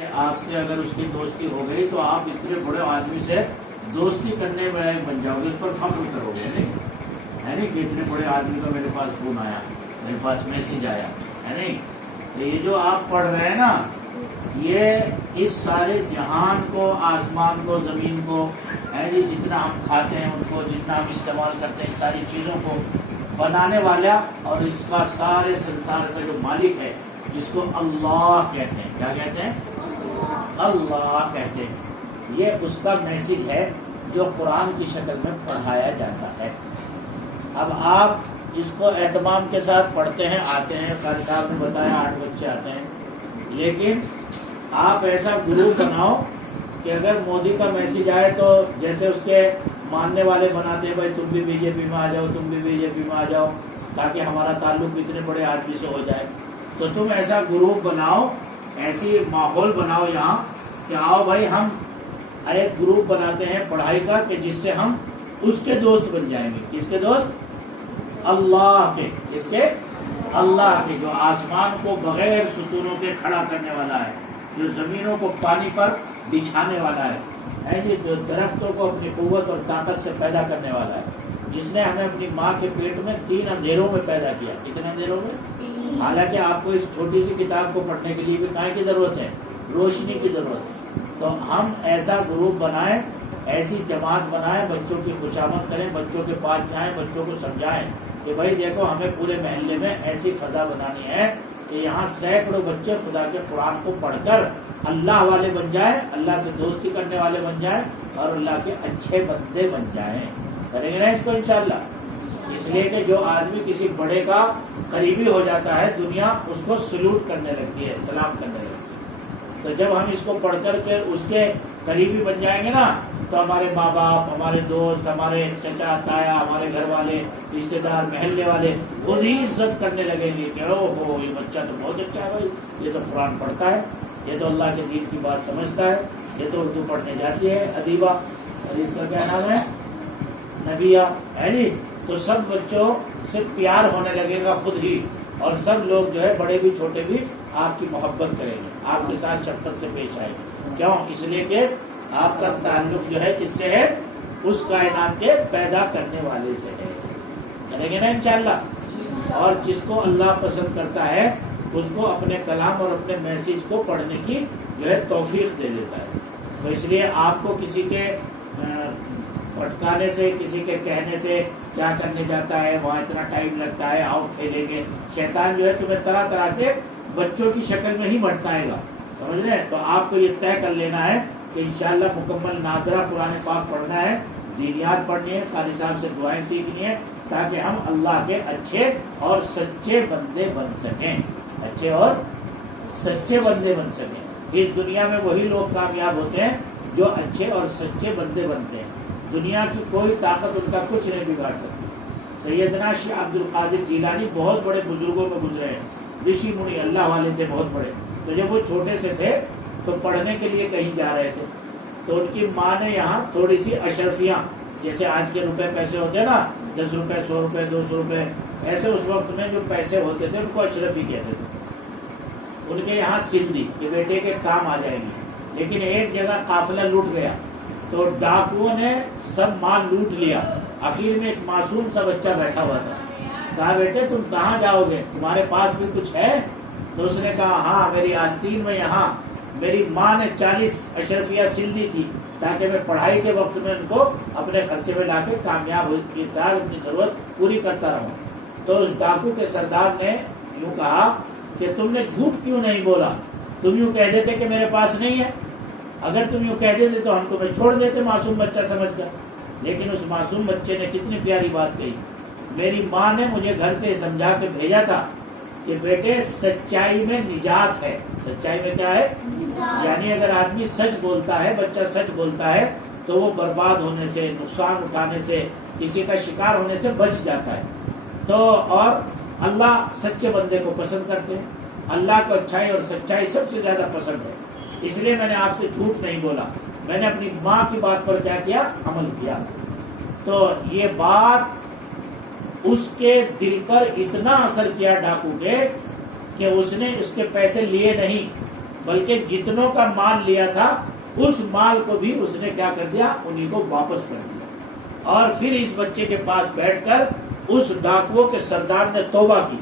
آپ سے اگر اس کی دوستی ہو گئی تو آپ اتنے بڑے آدمی سے دوستی کرنے میں بن جاؤ گے، اس پر فخر کرو گے نہیں ہے نہیں کہ اتنے بڑے آدمی کا میرے پاس فون آیا، میرے پاس میسج آیا ہے نہیں. تو یہ جو آپ پڑھ رہے ہیں نا، یہ اس سارے جہان کو، آسمان کو، زمین کو ہے جی، جتنا ہم کھاتے ہیں ان کو، جتنا ہم استعمال کرتے ہیں، اس ساری چیزوں کو بنانے والا اور اس کا سارے سنسار کا جو مالک ہے، جس کو اللہ کہتے ہیں. کیا کہتے ہیں؟ اللہ کہتے ہیں. یہ اس کا میسج ہے جو قرآن کی شکل میں پڑھایا جاتا ہے. اب آپ اس کو اہتمام کے ساتھ پڑھتے ہیں، آتے ہیں، قاری صاحب نے بتایا 8 بچے آتے ہیں، لیکن آپ ایسا گروپ بناؤ کہ اگر مودی کا میسج آئے تو جیسے اس کے ماننے والے بناتے ہیں، بھائی تم بھی بی جے پی میں آ جاؤ، تم بھی بی جے پی میں آ جاؤ، تاکہ ہمارا تعلق اتنے بڑے آدمی سے ہو جائے. تو تم ایسا گروپ بناؤ، ایسی ماحول بناؤ یہاں کہ آؤ بھائی ہم ایک گروپ بناتے ہیں پڑھائی کا، کہ جس سے ہم اس کے دوست بن جائیں گے. کس کے دوست؟ اللہ کے. کس کے؟ اللہ کے، جو آسمان کو بغیر ستونوں کے کھڑا کرنے والا ہے، جو زمینوں کو پانی پر بچھانے والا ہے جی، جو درختوں کو اپنی قوت اور طاقت سے پیدا کرنے والا ہے، جس نے ہمیں اپنی ماں کے پیٹ میں 3 اندھیروں میں پیدا کیا. کتنے اندھیروں میں؟ حالانکہ آپ کو اس چھوٹی سی کتاب کو پڑھنے کے لیے بھی کہاں کی ضرورت ہے؟ روشنی کی ضرورت ہے. تو ہم ایسا گروپ بنائیں، ایسی جماعت بنائیں، بچوں کی خوشامد کریں، بچوں کے پاس جائیں، بچوں کو سمجھائیں کہ بھائی دیکھو، ہمیں پورے محلے میں ایسی فضا بنانی ہے کہ یہاں سینکڑوں بچے خدا کے قرآن کو پڑھ کر اللہ والے بن جائیں، اللہ سے دوستی کرنے والے بن جائیں اور اللہ کے اچھے بندے بن جائیں. کریں گے نا اس کو انشاءاللہ؟ اس لیے کہ جو آدمی کسی بڑے کا قریبی ہو جاتا ہے، دنیا اس کو سلوٹ کرنے لگتی ہے، سلام کرنے لگتی ہے. تو جب ہم اس کو پڑھ کر کے اس کے قریبی بن جائیں گے نا، تو ہمارے ماں باپ، ہمارے دوست، ہمارے چچا تایا، ہمارے گھر والے، رشتے دار، محلے والے خود ہی عزت کرنے لگیں گے کہ او ہو، یہ بچہ تو بہت اچھا ہے بھائی، یہ تو قرآن پڑھتا ہے، یہ تو اللہ کے دین کی بات سمجھتا ہے، یہ تو اردو پڑھنے جاتی ہے ادیبہ، اور اس کا کیا نام ہے؟ نبیہ ہے جی. تو سب بچوں سے پیار ہونے لگے گا خود ہی، اور سب لوگ جو ہے، بڑے بھی چھوٹے بھی، آپ کی محبت کریں گے، آپ کے ساتھ شفقت سے پیش آئے گا. کیوں؟ اس لیے کہ آپ کا تعلق جو ہے کس سے ہے؟ اس کائنات کے پیدا کرنے والے سے ہے. کریں گے نا انشاءاللہ؟ اور جس کو اللہ پسند کرتا ہے اس کو اپنے کلام اور اپنے میسج کو پڑھنے کی جو ہے توفیق دے دیتا ہے. تو اس لیے آپ کو کسی کے پٹکانے سے، کسی کے کہنے سے کیا کرنے جاتا ہے، وہاں اتنا ٹائم لگتا ہے، آؤ کھیلیں گے. شیطان جو ہے تمہیں طرح طرح سے بچوں کی شکل میں ہی بھٹکائے گا، سمجھ رہے ہیں؟ تو آپ کو یہ طے کر لینا ہے کہ انشاءاللہ مکمل ناظرہ قرآن پاک پڑھنا ہے، دینیات پڑھنی ہے، قاری صاحب سے دعائیں سیکھنی ہے، تاکہ ہم اللہ کے اچھے اور سچے بندے بن سکیں. اچھے اور سچے بندے بن سکیں. اس دنیا میں وہی لوگ کامیاب ہوتے ہیں جو اچھے اور سچے بندے بنتے ہیں. دنیا کی کوئی طاقت ان کا کچھ نہیں بگاڑ سکتی. سیدنا شیخ عبد القادر جیلانی بہت بڑے بزرگوں میں گزرے ہیں، رشی منی، اللہ والے تھے بہت بڑے. تو جب وہ چھوٹے سے تھے تو پڑھنے کے لیے کہیں جا رہے تھے، تو ان کی ماں نے یہاں تھوڑی سی اشرفیاں، جیسے آج کے روپے پیسے ہوتے ہیں نا، 10 روپے، 100 روپے، 200 روپے، ایسے اس وقت میں جو پیسے ہوتے تھے ان کو اشرفی کہتے تھے. ان کے یہاں سل دی کہ بیٹے کے کام آ جائیں گے. لیکن ایک جگہ قافلہ لوٹ گیا تو ڈاکوؤں نے سب مال لوٹ لیا. آخر میں ایک معصوم سا بچہ بیٹھا ہوا تھا. کہا بیٹے تم کہاں جاؤ گے، تمہارے پاس بھی کچھ ہے؟ تو اس نے کہا ہاں، میری آستین میں یہاں میری ماں نے 40 اشرفیہ سل دی تھی، تاکہ میں پڑھائی کے وقت میں ان کو اپنے خرچے میں لا کے کامیاب کے ساتھ اپنی ضرورت پوری کرتا رہوں. تو اس ڈاکو کے سردار نے یوں کہا کہ تم نے جھوٹ کیوں نہیں بولا، تم یوں کہہ دیتے کہ میرے پاس نہیں ہے. اگر تم یوں کہہ دیتے تو ہم تمہیں چھوڑ دیتے معصوم بچہ سمجھ کر. لیکن اس معصوم بچے نے کتنی پیاری بات کہی، میری ماں نے مجھے گھر سے سمجھا کے بھیجا تھا کہ بیٹے سچائی میں نجات ہے. سچائی میں کیا ہے؟ یعنی اگر آدمی سچ بولتا ہے، بچہ سچ بولتا ہے، تو وہ برباد ہونے سے، نقصان اٹھانے سے، کسی کا شکار ہونے سے بچ جاتا ہے. تو اور اللہ سچے بندے کو پسند کرتے ہیں. اللہ کو اچھائی اور سچائی سب سے زیادہ پسند ہے. اس لیے میں نے آپ سے جھوٹ نہیں بولا، میں نے اپنی ماں کی بات پر کیا کیا؟ عمل کیا. تو یہ بات اس کے دل پر اتنا اثر کیا ڈاکو کے، کہ اس نے اس کے پیسے لیے نہیں، بلکہ جتنوں کا مال لیا تھا اس مال کو بھی اس نے کیا کر دیا, انہیں کو واپس کر دیا. اور پھر اس بچے کے پاس بیٹھ کر اس ڈاکوؤں کے سردار نے توبہ کی,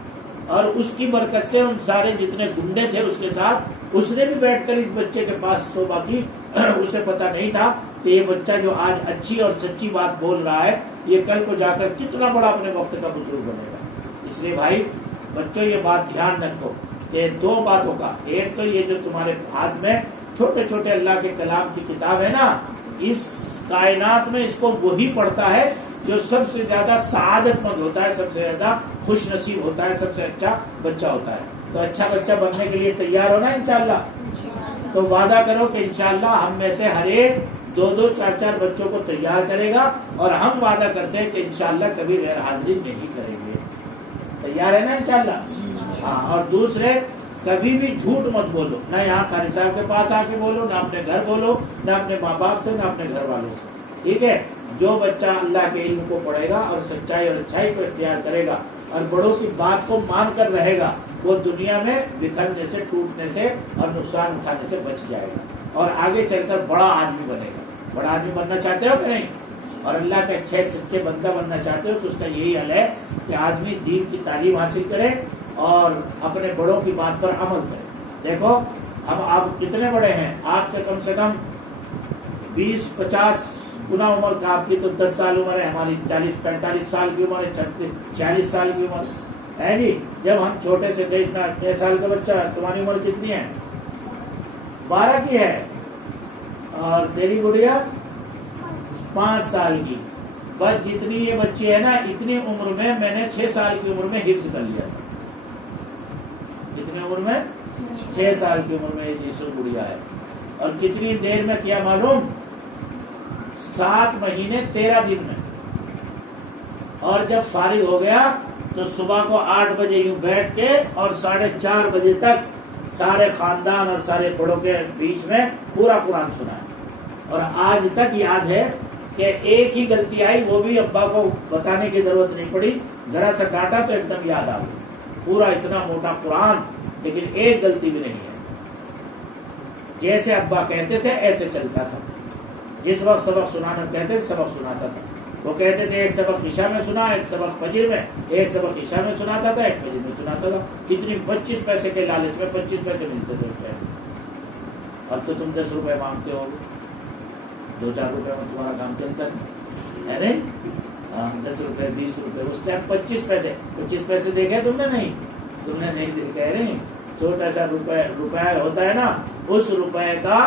اور اس کی برکت سے ان سارے جتنے گنڈے تھے اس کے ساتھ, اس نے بھی بیٹھ کر اس بچے کے پاس توبہ کی. اسے پتا نہیں تھا کہ یہ بچہ جو آج اچھی اور سچی بات بول رہا ہے, یہ کل کو جا کر کتنا بڑا اپنے وقت کا بزرگ بنے گا. اس لیے بھائی بچوں یہ بات دھیان رکھو کہ دو باتوں کا, ایک تو یہ جو تمہارے ہاتھ میں چھوٹے چھوٹے اللہ کے کلام کی کتاب ہے نا, اس کائنات میں اس کو وہی پڑھتا ہے جو سب سے زیادہ سعادت مند ہوتا ہے, سب سے زیادہ خوش نصیب ہوتا ہے, سب سے اچھا بچہ ہوتا ہے. تو اچھا بچہ بننے کے لیے تیار ہونا انشاءاللہ. تو وعدہ کرو کہ انشاءاللہ ہم میں سے ہر ایک 2-2 4-4 بچوں کو تیار کرے گا, اور ہم وعدہ کرتے ہیں کہ انشاءاللہ کبھی غیر حاضری نہیں کریں گے. تیار ہے نا انشاءاللہ؟ ہاں. اور دوسرے, کبھی بھی جھوٹ مت بولو, نہ یہاں قاری صاحب کے پاس آ کے بولو, نہ اپنے گھر بولو, نہ اپنے ماں باپ سے, نہ اپنے گھر والوں سے. ٹھیک ہے؟ جو بچہ اللہ کے علم کو پڑھے گا اور سچائی اور اچھائی کو اختیار کرے گا اور بڑوں کی بات کو مان کر رہے گا, وہ دنیا میں بکھرنے سے, ٹوٹنے سے اور نقصان اٹھانے سے بچ جائے گا, اور آگے چل کر بڑا آدمی بنے گا. بڑا آدمی بننا چاہتے ہو کہ نہیں, اور اللہ کے اچھے سچے بندہ بننا چاہتے ہو, تو اس کا یہی حل ہے کہ آدمی دین کی تعلیم حاصل کرے اور اپنے بڑوں کی بات پر عمل کرے. دیکھو ہم آپ کتنے بڑے ہیں, آپ سے کم 20-50 گنا عمر کا, آپ کی تو 10 سال عمر ہے, ہماری 40-45 سال کی عمر ہے, 46 سال کی عمر ہے جی. جب ہم چھوٹے سے تھے, اتنا 6 سال کا بچہ, تمہاری عمر کتنی ہے؟ 12 کی ہے, اور تیری گڑیا 5 سال کی. بس جتنی یہ بچی ہے نا, اتنی عمر میں میں نے 6 سال کی عمر میں حفظ کر لیا تھا. کتنی عمر میں؟ 6 سال کی عمر میں یہ جیسو گڑیا ہے. اور کتنی دیر میں کیا معلوم؟ 7 مہینے 13 دن میں. اور جب فارغ ہو گیا تو صبح کو 8 بجے یوں بیٹھ کے اور 4:30 بجے تک سارے خاندان اور سارے بڑوں کے بیچ میں پورا قرآن سنا ہے. اور آج تک یاد ہے کہ ایک ہی غلطی آئی, وہ بھی ابا کو بتانے کی ضرورت نہیں پڑی, ذرا سا ڈانٹا تو ایک دم یاد آ گئی. پورا اتنا موٹا قرآن, لیکن ایک غلطی بھی نہیں ہے. جیسے ابا کہتے تھے ایسے چلتا تھا. جس وقت سبق سنانا کہتے تھے سبق سناتا تھا. وہ کہتے تھے ایک سبق عشاء میں سنا, ایک سبق فجر میں, ایک سبق عشاء میں سناتا تھا, ایک فجر میں سناتا تھا. کتنی 25 پیسے کے لالچ میں 25 پیسے ملتے تھے. اب تو تم 10 روپے مانگتے ہو, 2-4 روپے میں تمہارا کام چلتا ہے نہیں. 10 روپے 20 روپے, اس ٹائم 25 پیسے. 25 پیسے دیکھے تم نے؟ نہیں, تم نے نہیں دیکھے. نہیں, چھوٹا سا روپے ہوتا ہے نا, اس روپے کا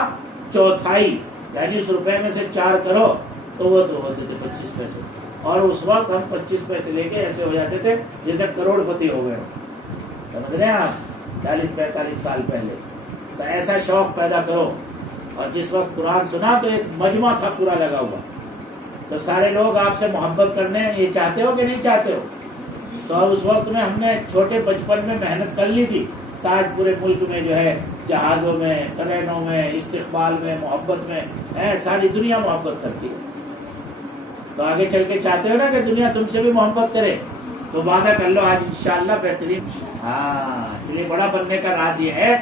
چوتھائی, یعنی اس روپے میں سے 4 کرو تو وہ تو ہوتے تھے 25 پیسے. اور اس وقت ہم 25 پیسے لے کے ایسے ہو جاتے تھے جیسے کروڑ پتی ہو گئے. سمجھ رہے ہیں آپ؟ 40-45 سال پہلے. تو ایسا شوق پیدا کرو. اور جس وقت قرآن سنا تو ایک مجمع تھا پورا لگا ہوا, تو سارے لوگ آپ سے محبت کرنے یہ چاہتے ہو کہ نہیں چاہتے ہو؟ تو اب اس وقت میں ہم نے چھوٹے بچپن میں محنت کر لی تھی, تاج پورے ملک میں جو ہے جہازوں میں, ٹرینوں میں, استقبال میں, محبت میں, ساری دنیا محبت کرتی ہے. تو آگے چل کے چاہتے ہو نا کہ دنیا تم سے بھی محبت کرے, تو وعدہ کر لو آج انشاءاللہ بہترین. ہاں, اس لیے بڑا بننے کا راز یہ ہے